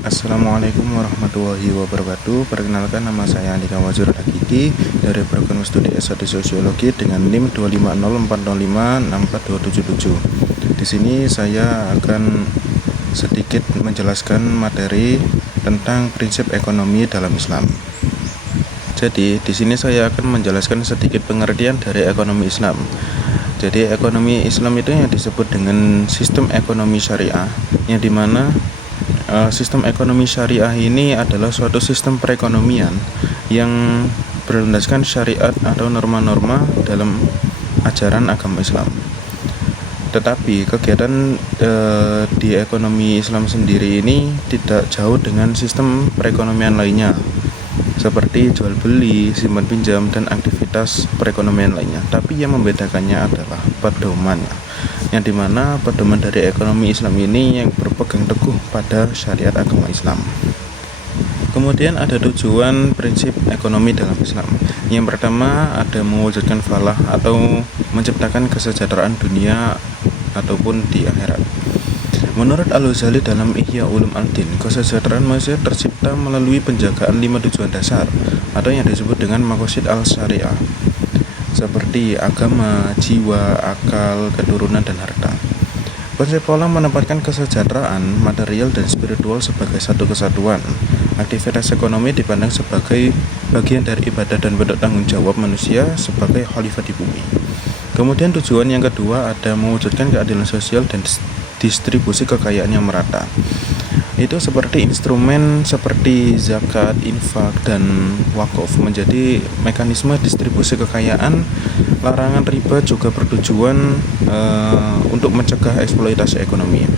Assalamualaikum warahmatullahi wabarakatuh. Perkenalkan, nama saya Andika Wazir Rakiti dari program studi S1 Sosiologi dengan NIM 25040564277. Di sini saya akan sedikit menjelaskan materi tentang prinsip ekonomi dalam Islam. Jadi, di sini saya akan menjelaskan sedikit pengertian dari ekonomi Islam. Jadi, ekonomi Islam itu yang disebut dengan sistem ekonomi syariah, yang dimana sistem ekonomi syariah ini adalah suatu sistem perekonomian yang berlandaskan syariat atau norma-norma dalam ajaran agama Islam. Tetapi kegiatan di ekonomi Islam sendiri ini tidak jauh dengan sistem perekonomian lainnya, seperti jual beli, simpan pinjam, dan aktivitas perekonomian lainnya. Tapi yang membedakannya adalah pedoman, yang dimana pedoman dari ekonomi Islam ini yang berpegang teguh pada syariat agama Islam. Kemudian ada tujuan prinsip ekonomi dalam Islam. Yang pertama ada mewujudkan falah atau menciptakan kesejahteraan dunia ataupun di akhirat. Menurut Al-Ghazali dalam Ihya Ulum Al-Din, kesejahteraan manusia tercipta melalui penjagaan 5 tujuan dasar atau yang disebut dengan maqasid al-syariah, seperti agama, jiwa, akal, keturunan, dan harta. Konsep pola menempatkan kesejahteraan material dan spiritual sebagai satu kesatuan. Aktivitas ekonomi dipandang sebagai bagian dari ibadah dan bentuk tanggung jawab manusia sebagai khalifah di bumi. Kemudian tujuan yang kedua ada mewujudkan keadilan sosial dan distribusi kekayaan yang merata. Itu seperti instrumen seperti zakat, infak, dan wakaf menjadi mekanisme distribusi kekayaan. Larangan riba juga bertujuan untuk mencegah eksploitasi ekonomi.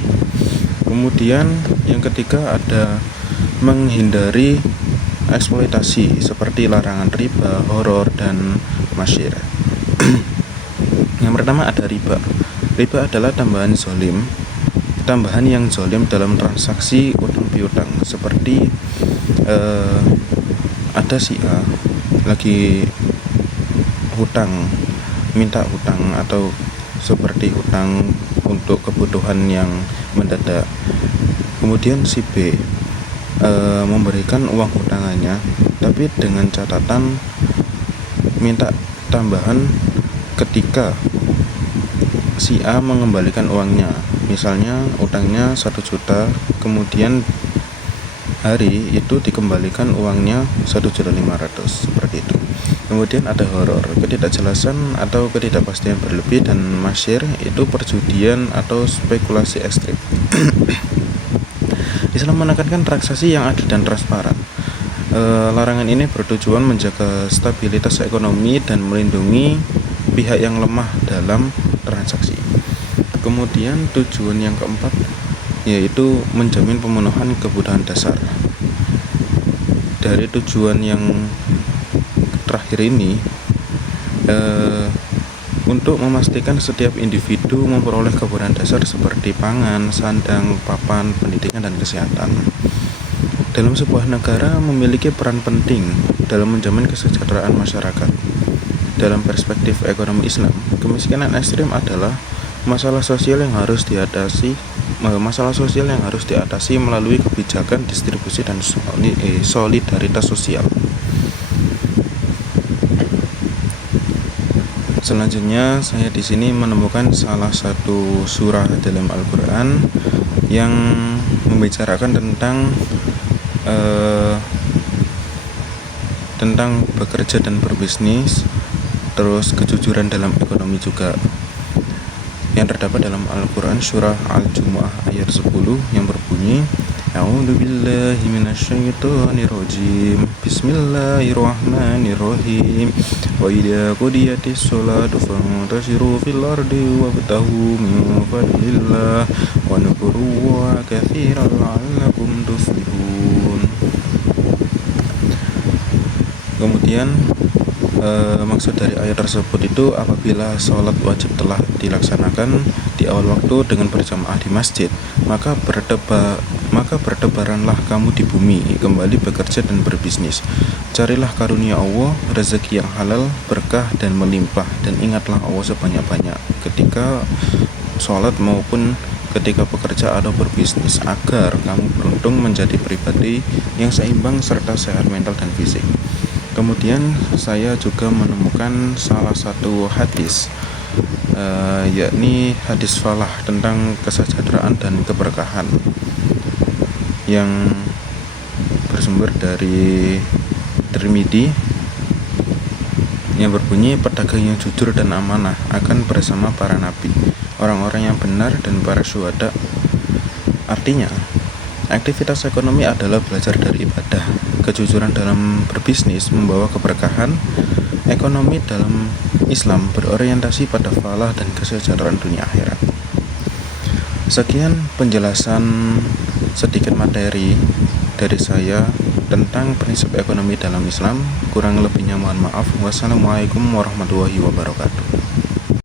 Kemudian yang ketiga ada menghindari eksploitasi seperti larangan riba, horor, dan masyir. Yang pertama ada riba. Riba adalah tambahan yang zolim dalam transaksi utang piutang, seperti ada si A lagi minta hutang atau seperti hutang untuk kebutuhan yang mendadak. Kemudian si B memberikan uang hutangannya, tapi dengan catatan minta tambahan ketika si A mengembalikan uangnya. Misalnya utangnya 1 juta, kemudian hari itu dikembalikan uangnya 1.500.000, seperti itu. Kemudian ada horor, ketidakjelasan atau ketidakpastian berlebih, dan masyir itu perjudian atau spekulasi ekstrim. Islam menekankan transaksi yang adil dan transparan. Larangan ini bertujuan menjaga stabilitas ekonomi dan melindungi pihak yang lemah dalam transaksi. Kemudian tujuan yang keempat yaitu menjamin pemenuhan kebutuhan dasar. Dari tujuan yang terakhir ini untuk memastikan setiap individu memperoleh kebutuhan dasar seperti pangan, sandang, papan, pendidikan, dan kesehatan. Dalam sebuah negara memiliki peran penting dalam menjamin kesejahteraan masyarakat. Dalam perspektif ekonomi Islam, kemiskinan ekstrim adalah masalah sosial yang harus diatasi melalui kebijakan distribusi dan solidaritas sosial. Selanjutnya, saya di sini menemukan salah satu surah dalam Al-Quran yang membicarakan tentang bekerja dan berbisnis, terus kejujuran dalam ekonomi juga, yang terdapat dalam Al-Quran surah Al-Jumu'ah ayat 10 yang berbunyi, A'udzubillahi minasyaitonirrajim. Bismillahirrahmanirrahim. Wa idza qudiyatis sholatu fantashiru fil ardi wabtaghu min fadlillah wa dhkurullaha katsiran la'allakum tuflihun. Kemudian maksud dari ayat tersebut itu apabila sholat wajib telah dilaksanakan di awal waktu dengan berjamaah di masjid, maka bertebaranlah kamu di bumi, kembali bekerja dan berbisnis. Carilah karunia Allah, rezeki yang halal, berkah dan melimpah, dan ingatlah Allah sebanyak-banyak ketika sholat maupun ketika bekerja atau berbisnis agar kamu beruntung menjadi pribadi yang seimbang serta sehat mental dan fisik. Kemudian saya juga menemukan salah satu hadis, yakni hadis falah tentang kesejahteraan dan keberkahan yang bersumber dari Tirmidzi yang berbunyi, pedagang yang jujur dan amanah akan bersama para nabi, orang-orang yang benar dan para syuhada. Artinya, aktivitas ekonomi adalah belajar dari ibadah. Kejujuran dalam berbisnis membawa keberkahan. Ekonomi dalam Islam berorientasi pada falah dan kesejahteraan dunia akhirat. Sekian penjelasan sedikit materi dari saya tentang prinsip ekonomi dalam Islam. Kurang lebihnya mohon maaf. Wassalamualaikum warahmatullahi wabarakatuh.